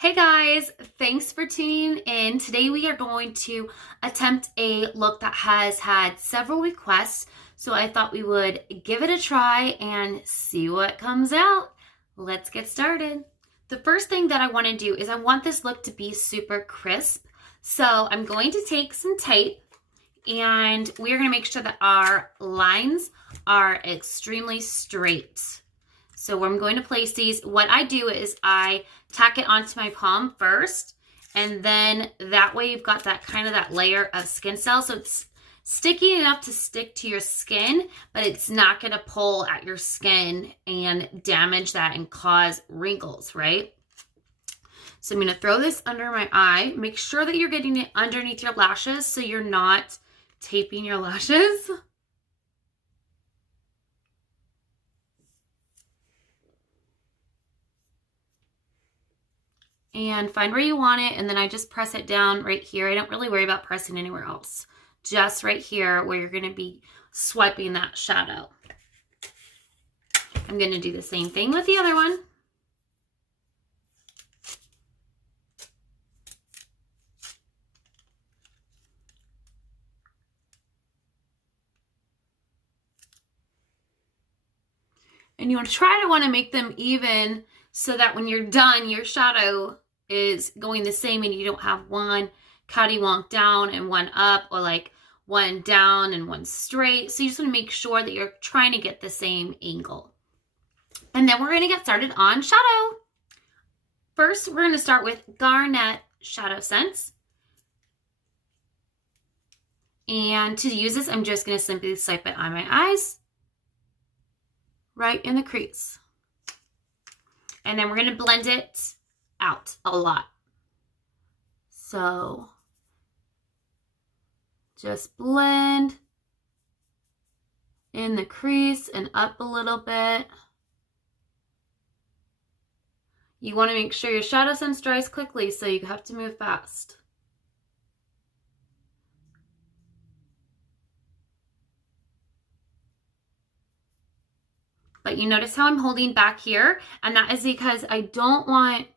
Hey guys, thanks for tuning in. Today we are going to attempt a look that has had several requests, so I thought we would give it a try and see what comes out. Let's get started. The first thing that I want to do is I want this look to be super crisp. So I'm going to take some tape and we're going to make sure that our lines are extremely straight. So where I'm going to place these, what I do is I tack it onto my palm first, and then that way you've got that kind of that layer of skin cells. So it's sticky enough to stick to your skin, but it's not going to pull at your skin and damage that and cause wrinkles, right? So I'm going to throw this under my eye. Make sure that you're getting it underneath your lashes so you're not taping your lashes. And find where you want it, and then I just press it down right here. I don't really worry about pressing anywhere else. Just right here where you're going to be swiping that shadow. I'm going to do the same thing with the other one. And you want to make them even so that when you're done, your shadow is going the same and you don't have one cattywonk down and one up, or like one down and one straight. So you just want to make sure that you're trying to get the same angle. And then we're going to get started on shadow. First, we're going to start with Garnet Shadow Sense. And to use this, I'm just going to simply swipe it on my eyes, right in the crease. And then we're going to blend it out a lot. So just blend in the crease and up a little bit. You want to make sure your shadow sense dries quickly, so you have to move fast. But you notice how I'm holding back here, and that is because I don't want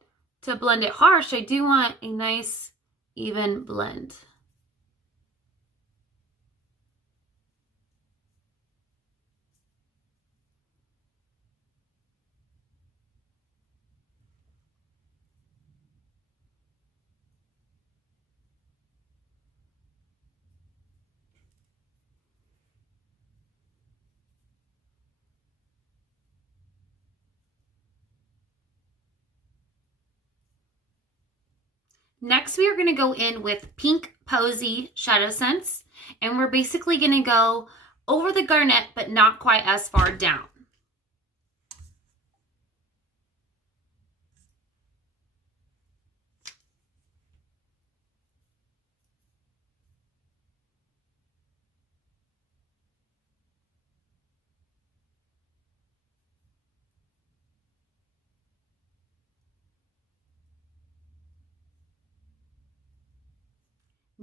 to blend it harsh. I do want a nice, even blend. Next, we are going to go in with Pink Posy Shadow Sense, and we're basically going to go over the garnet, but not quite as far down.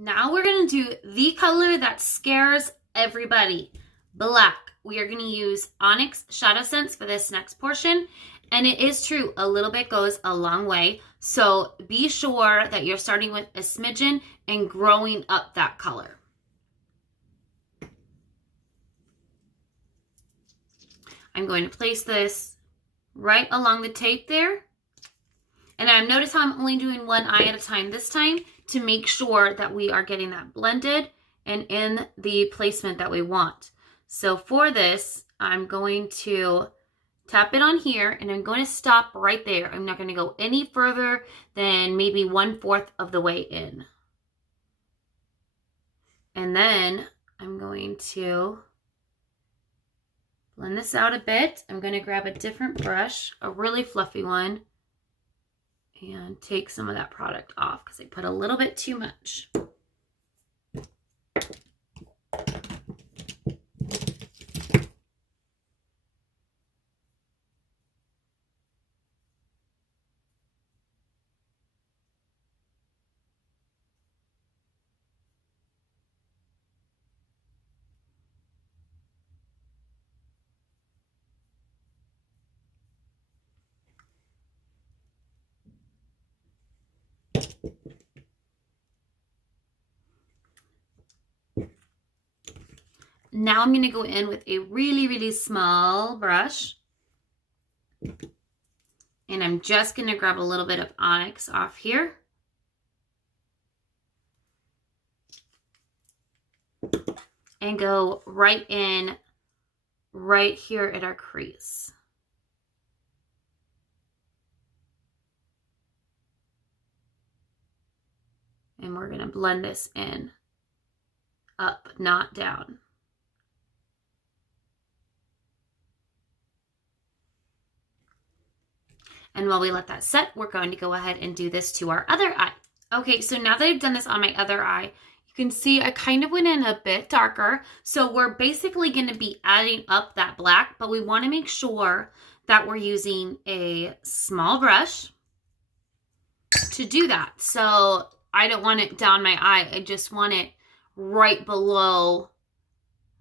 Now we're going to do the color that scares everybody, black. We are going to use Onyx Shadow Sense for this next portion. And it is true, a little bit goes a long way. So be sure that you're starting with a smidgen and growing up that color. I'm going to place this right along the tape there. And I notice how I'm only doing one eye at a time this time to make sure that we are getting that blended and in the placement that we want. So for this, I'm going to tap it on here and I'm going to stop right there. I'm not going to go any further than maybe 1/4 of the way in. And then I'm going to blend this out a bit. I'm going to grab a different brush, a really fluffy one, and take some of that product off because I put a little bit too much. Now I'm going to go in with a really, really small brush. And I'm just going to grab a little bit of onyx off here. And go right in, right here at our crease. And we're going to blend this in, up, not down. And while we let that set, we're going to go ahead and do this to our other eye. Okay, so now that I've done this on my other eye, you can see I kind of went in a bit darker. So we're basically going to be adding up that black, but we want to make sure that we're using a small brush to do that. So I don't want it down my eye. I just want it right below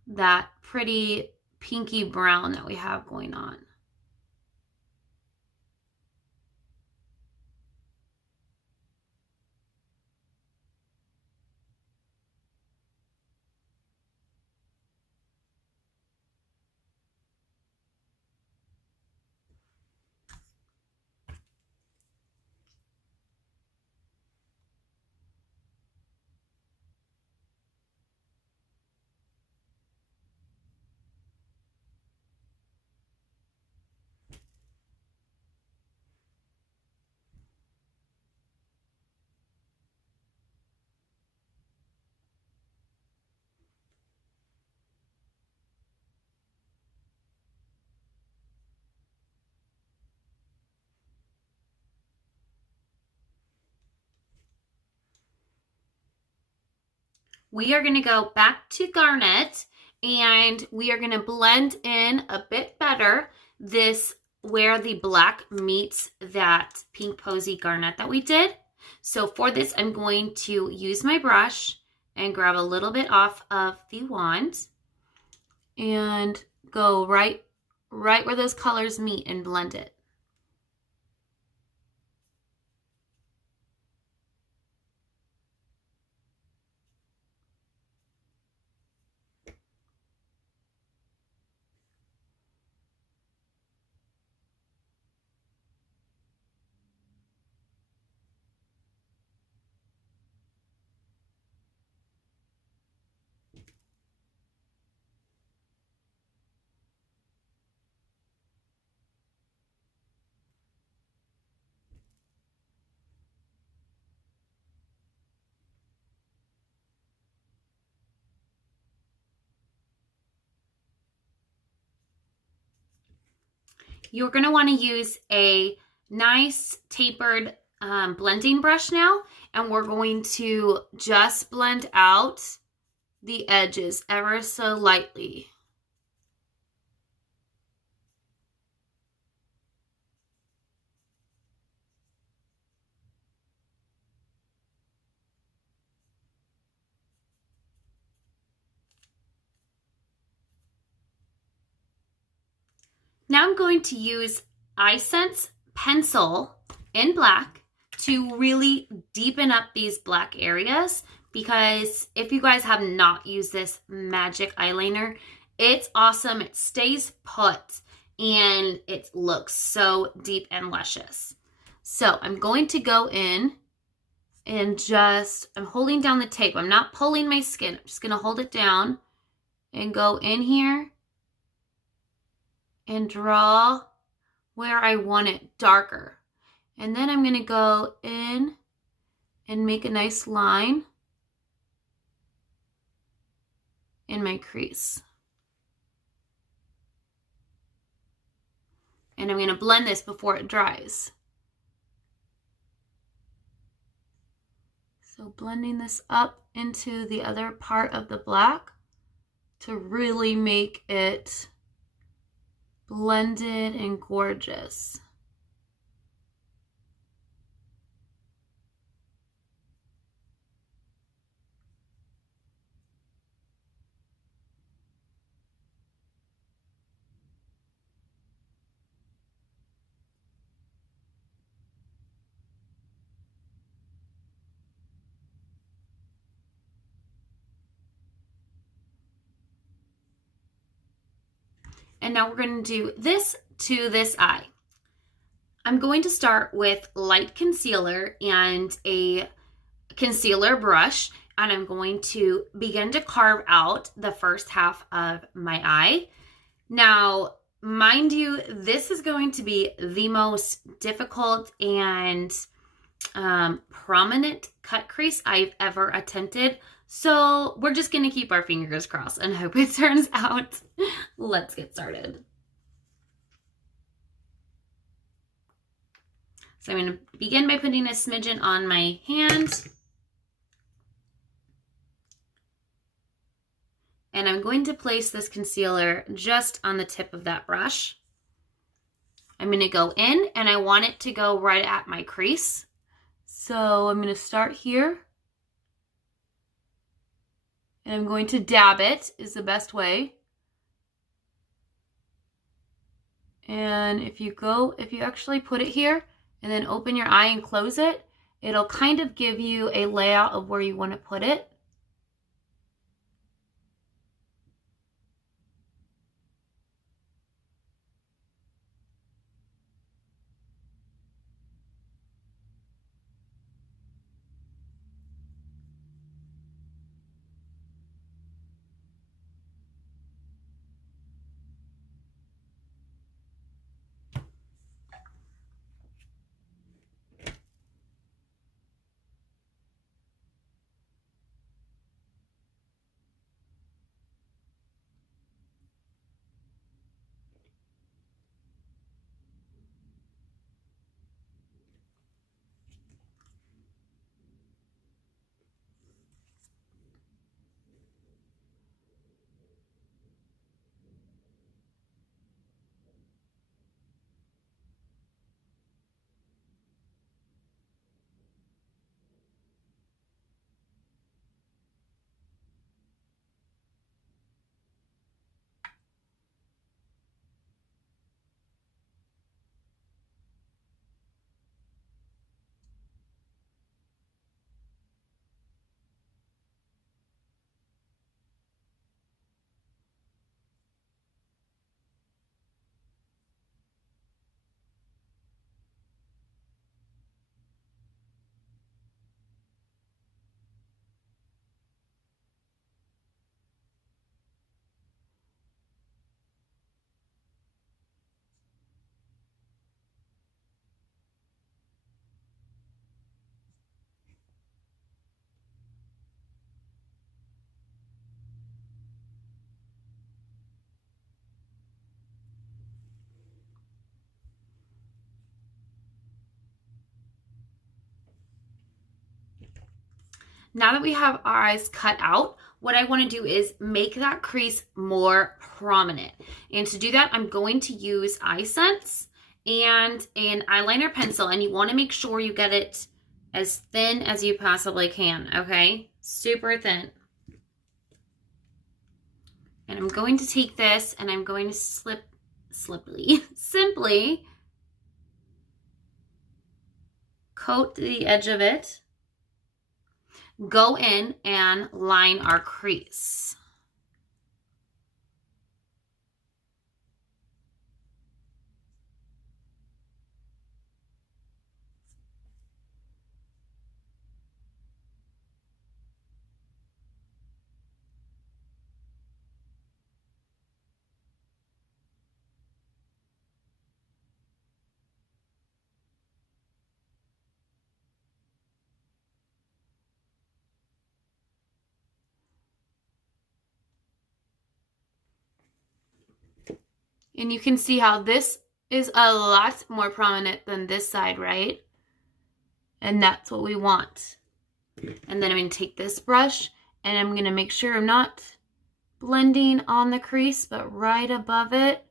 that pretty pinky brown that we have going on. We are going to go back to Garnet and we are going to blend in a bit better this where the black meets that Pink Posy Garnet that we did. So for this, I'm going to use my brush and grab a little bit off of the wand and go right where those colors meet and blend it. You're going to want to use a nice tapered blending brush now, and we're going to just blend out the edges ever so lightly. Now I'm going to use iSense pencil in black to really deepen up these black areas, because if you guys have not used this magic eyeliner, it's awesome. It stays put and it looks so deep and luscious. So I'm going to go in and I'm holding down the tape. I'm not pulling my skin. I'm just going to hold it down and go in here and draw where I want it darker. And then I'm going to go in and make a nice line in my crease. And I'm going to blend this before it dries. So blending this up into the other part of the black to really make it blended and gorgeous. And now we're going to do this to this eye. I'm going to start with light concealer and a concealer brush, and I'm going to begin to carve out the first half of my eye. Now, mind you, this is going to be the most difficult and prominent cut crease I've ever attempted. So we're just going to keep our fingers crossed and hope it turns out. Let's get started. So I'm going to begin by putting a smidgen on my hand. And I'm going to place this concealer just on the tip of that brush. I'm going to go in, and I want it to go right at my crease. So I'm going to start here. And I'm going to dab it, is the best way. And if you actually put it here and then open your eye and close it, it'll kind of give you a layout of where you want to put it. Now that we have our eyes cut out, what I want to do is make that crease more prominent. And to do that, I'm going to use Eye Sense and an eyeliner pencil. And you want to make sure you get it as thin as you possibly can, okay? Super thin. And I'm going to take this and I'm going to simply coat the edge of it. Go in and line our crease. And you can see how this is a lot more prominent than this side, right? And that's what we want. And then I'm going to take this brush and I'm going to make sure I'm not blending on the crease, but right above it.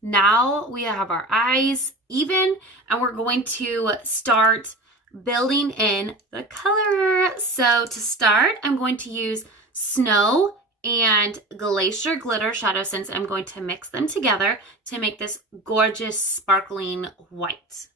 Now we have our eyes even, and we're going to start building in the color. So to start, I'm going to use Snow and Glacier Glitter Shadow Sense. I'm going to mix them together to make this gorgeous sparkling white.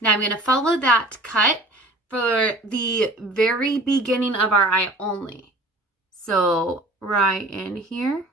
Now I'm going to follow that cut for the very beginning of our eye only. So right in here.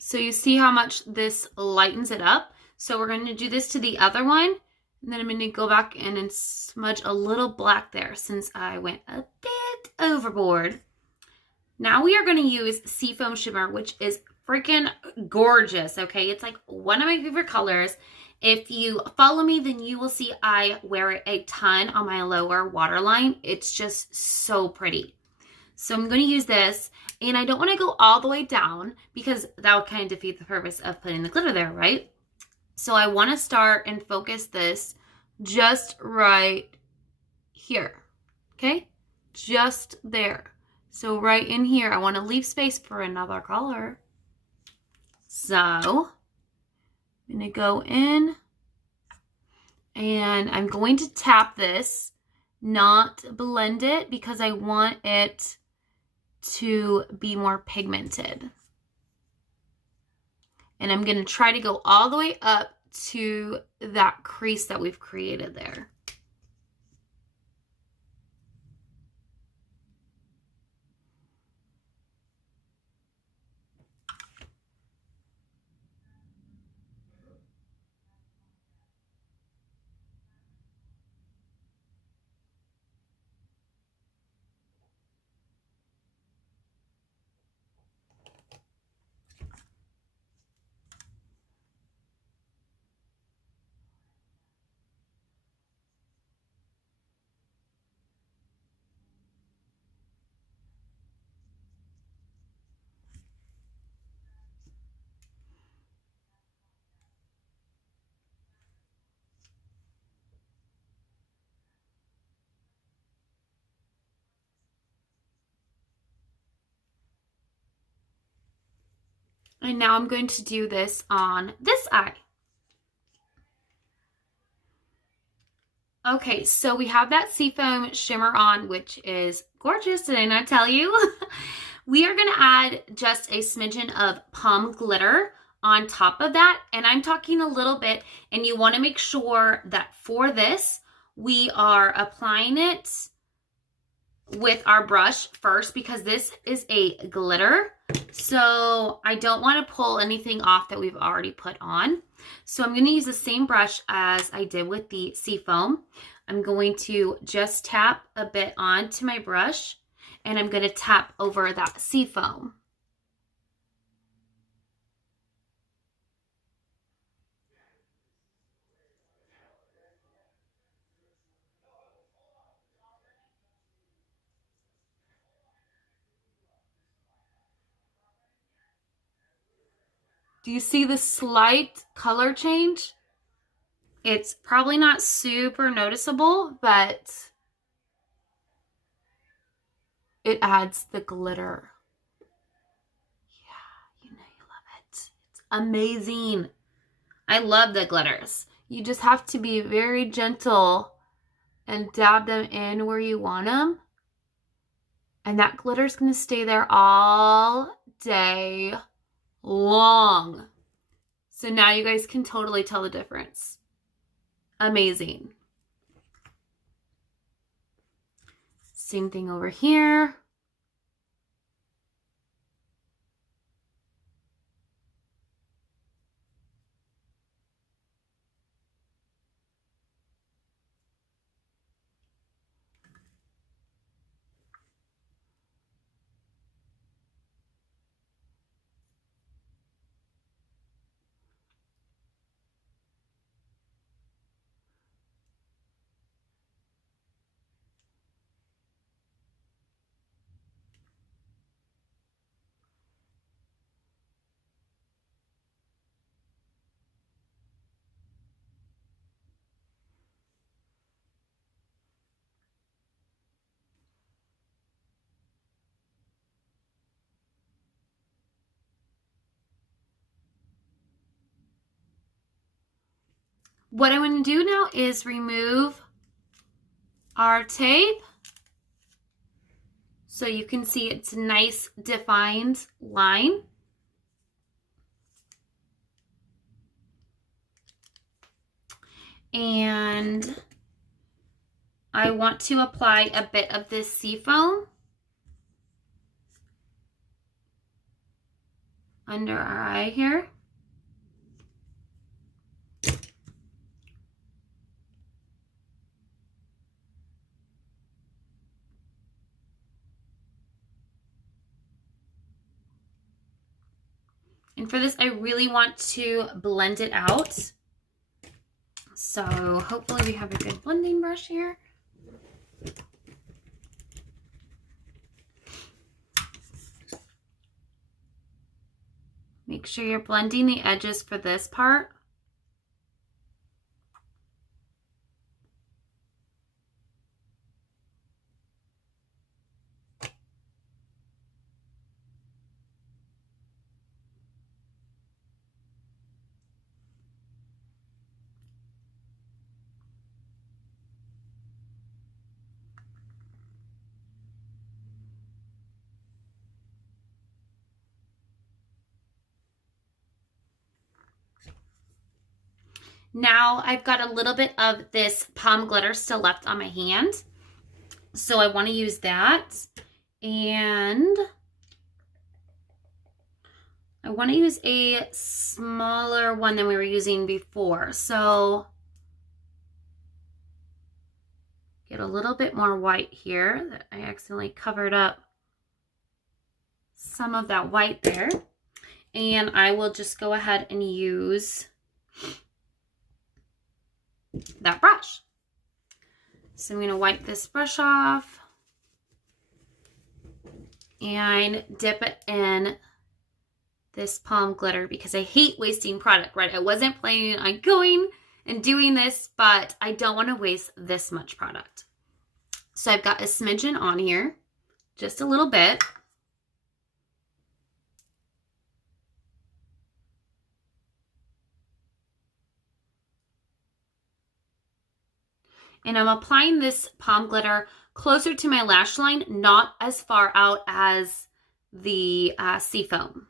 So you see how much this lightens it up. So we're going to do this to the other one. And then I'm going to go back in and smudge a little black there since I went a bit overboard. Now we are going to use Seafoam Shimmer, which is freaking gorgeous, okay? It's like one of my favorite colors. If you follow me, then you will see I wear it a ton on my lower waterline. It's just so pretty. So I'm going to use this, and I don't want to go all the way down because that would kind of defeat the purpose of putting the glitter there, right? So I want to start and focus this just right here, okay? Just there. So right in here, I want to leave space for another color. So I'm going to go in, and I'm going to tap this, not blend it, because I want it to be more pigmented. And I'm going to try to go all the way up to that crease that we've created there. And now I'm going to do this on this eye. Okay, so we have that Seafoam Shimmer on, which is gorgeous. Did I not tell you? We are going to add just a smidgen of Palm Glitter on top of that. And I'm talking a little bit, and you want to make sure that for this, we are applying it with our brush first, because this is a glitter. So I don't want to pull anything off that we've already put on. So I'm going to use the same brush as I did with the Seafoam. I'm going to just tap a bit onto my brush, and I'm going to tap over that Seafoam. Do you see the slight color change? It's probably not super noticeable, but it adds the glitter. Yeah, you know you love it. It's amazing. I love the glitters. You just have to be very gentle and dab them in where you want them. And that glitter's going to stay there all day long. So now you guys can totally tell the difference. Amazing. Same thing over here. What I'm going to do now is remove our tape so you can see it's a nice defined line. And I want to apply a bit of this seafoam under our eye here. And for this, I really want to blend it out. So hopefully we have a good blending brush here. Make sure you're blending the edges for this part. Now I've got a little bit of this palm glitter still left on my hand. So I want to use that. And I want to use a smaller one than we were using before. So get a little bit more white here. That I accidentally covered up some of that white there. And I will just go ahead and use that brush. So I'm going to wipe this brush off and dip it in this palm glitter because I hate wasting product, right? I wasn't planning on going and doing this, but I don't want to waste this much product. So I've got a smidgen on here, just a little bit. And I'm applying this palm glitter closer to my lash line, not as far out as the seafoam.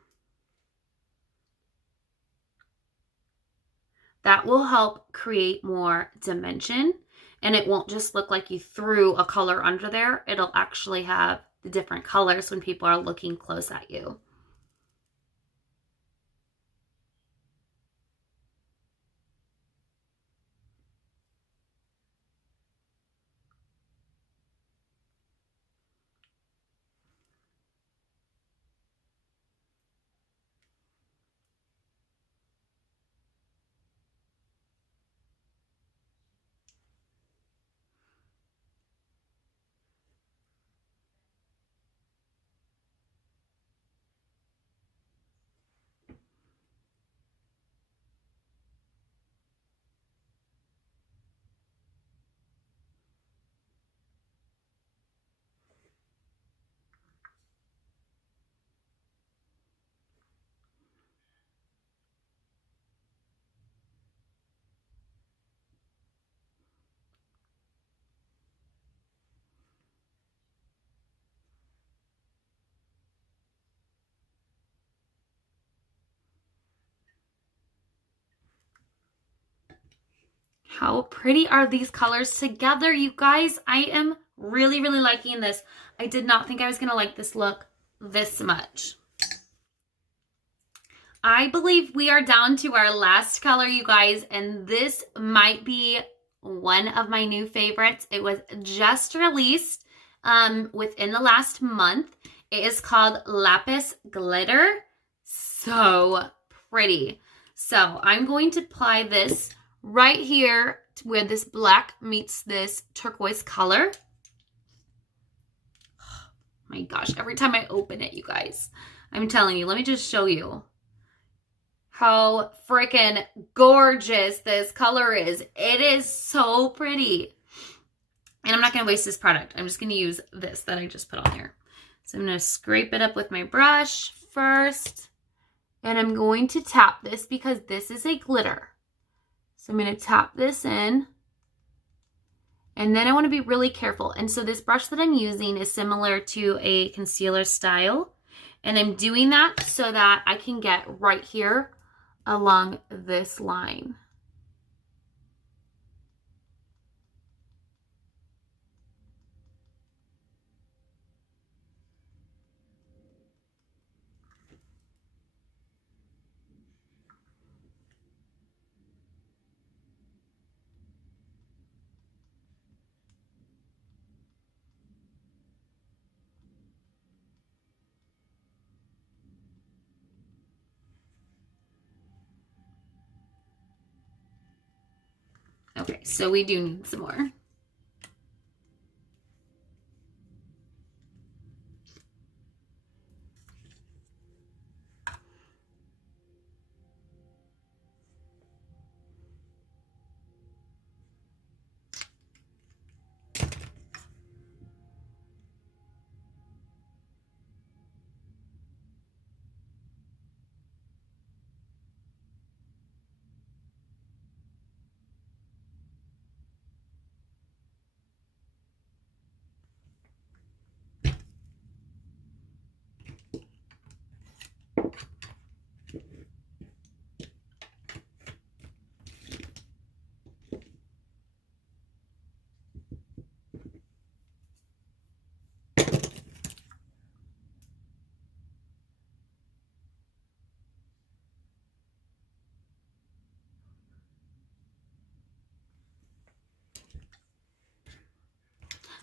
That will help create more dimension, and it won't just look like you threw a color under there. It'll actually have the different colors when people are looking close at you. How pretty are these colors together, you guys? I am really, really liking this. I did not think I was going to like this look this much. I believe we are down to our last color, you guys, and this might be one of my new favorites. It was just released within the last month. It is called Lapis Glitter. So pretty. So I'm going to apply this right here where this black meets this turquoise color. Oh my gosh, every time I open it, you guys, I'm telling you, let me just show you how freaking gorgeous this color is. It is so pretty. And I'm not going to waste this product. I'm just going to use this that I just put on here. So I'm going to scrape it up with my brush first. And I'm going to tap this because this is a glitter. So So I'm going to tap this in. And then I want to be really careful. And so this brush that I'm using is similar to a concealer style. And I'm doing that so that I can get right here along this line. Okay, so we do need some more.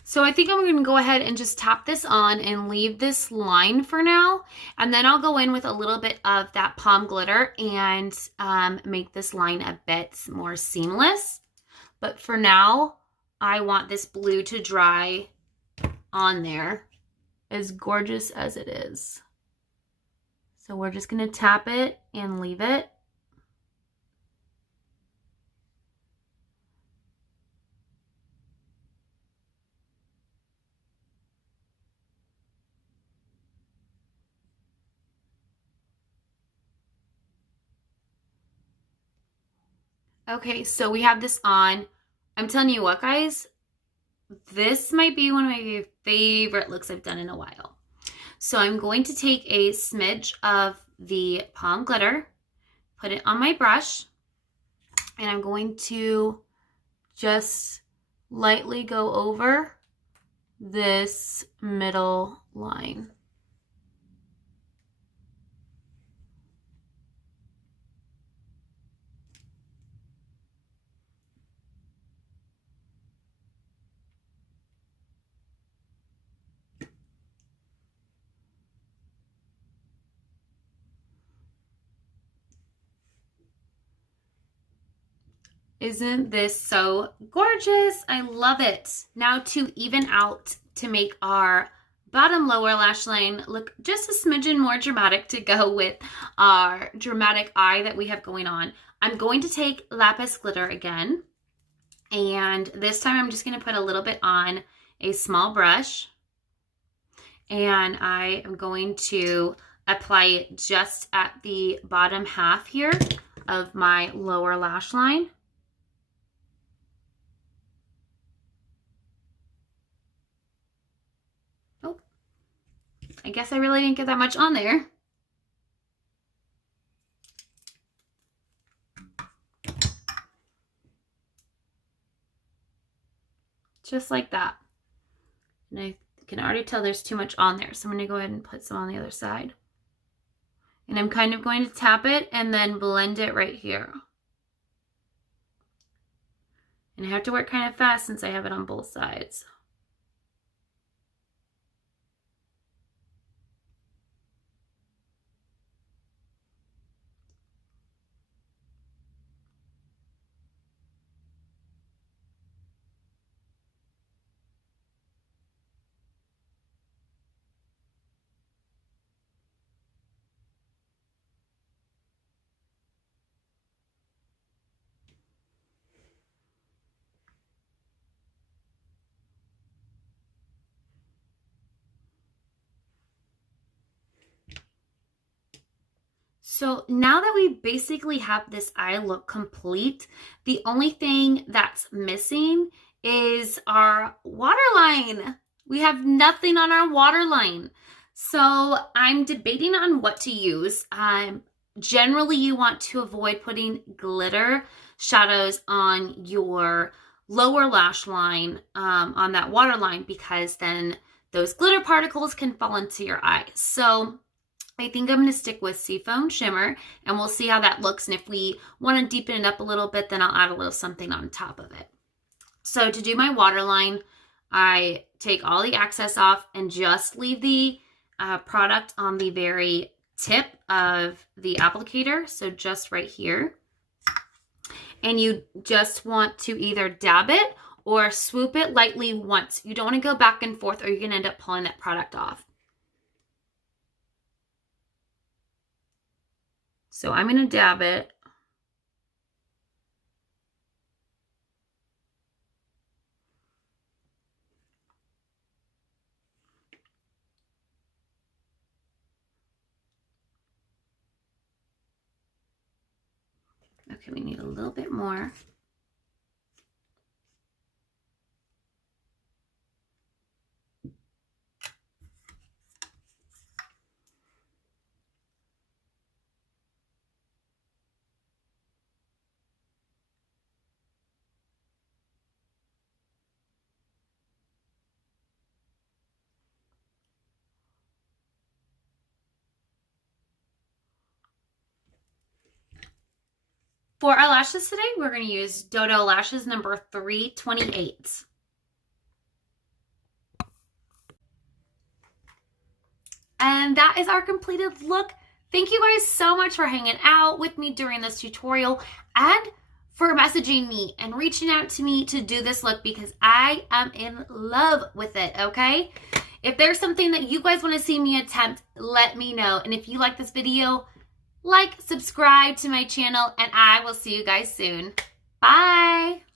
So I think I'm going to go ahead and just tap this on and leave this line for now. And then I'll go in with a little bit of that palm glitter and make this line a bit more seamless. But for now, I want this blue to dry on there, as gorgeous as it is. So we're just going to tap it and leave it. Okay, so we have this on. I'm telling you what, guys, this might be one of my favorite looks I've done in a while. So I'm going to take a smidge of the palm glitter, put it on my brush, and I'm going to just lightly go over this middle line. Isn't this so gorgeous? I love it. Now to even out, to make our bottom lower lash line look just a smidgen more dramatic to go with our dramatic eye that we have going on, I'm going to take lapis glitter again. And this time I'm just going to put a little bit on a small brush. And I am going to apply it just at the bottom half here of my lower lash line. Oh, I guess I really didn't get that much on there. Just like that. And I can already tell there's too much on there, so I'm going to go ahead and put some on the other side. And I'm kind of going to tap it and then blend it right here. And I have to work kind of fast since I have it on both sides. now that we basically have this eye look complete, the only thing that's missing is our waterline. We have nothing on our waterline. So I'm debating on what to use. Generally, you want to avoid putting glitter shadows on your lower lash line, on that waterline, because then those glitter particles can fall into your eyes. So I think I'm going to stick with Seafoam Shimmer, and we'll see how that looks. And if we want to deepen it up a little bit, then I'll add a little something on top of it. So to do my waterline, I take all the excess off and just leave the product on the very tip of the applicator. So just right here. And you just want to either dab it or swoop it lightly once. You don't want to go back and forth, or you're going to end up pulling that product off. So I'm going to dab it. Okay, we need a little bit more. For our lashes today, we're going to use Dodo Lashes number 328. And that is our completed look. Thank you guys so much for hanging out with me during this tutorial and for messaging me and reaching out to me to do this look, because I am in love with it, okay? If there's something that you guys want to see me attempt, let me know. And if you like this video, like, subscribe to my channel, and I will see you guys soon. Bye!